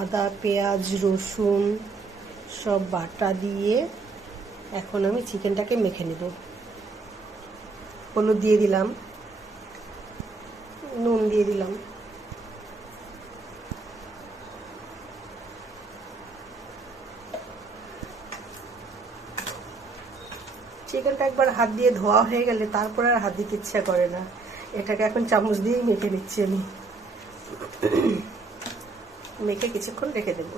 আদা পেঁয়াজ রসুন সব বাটা দিয়ে এখন আমি চিকেনটাকে মেখে নেব। হলুদ দিয়ে দিলাম, নুন দিয়ে দিলাম, চিকেনটা একবার হাত দিয়ে ধোয়া হয়ে গেলে তারপর আর হাত দিতে ইচ্ছা করে না। এটাকে এখন চামচ দিয়েই মেখে নিচ্ছি আমি। মেখে কিছুক্ষণ রেখে দেবো।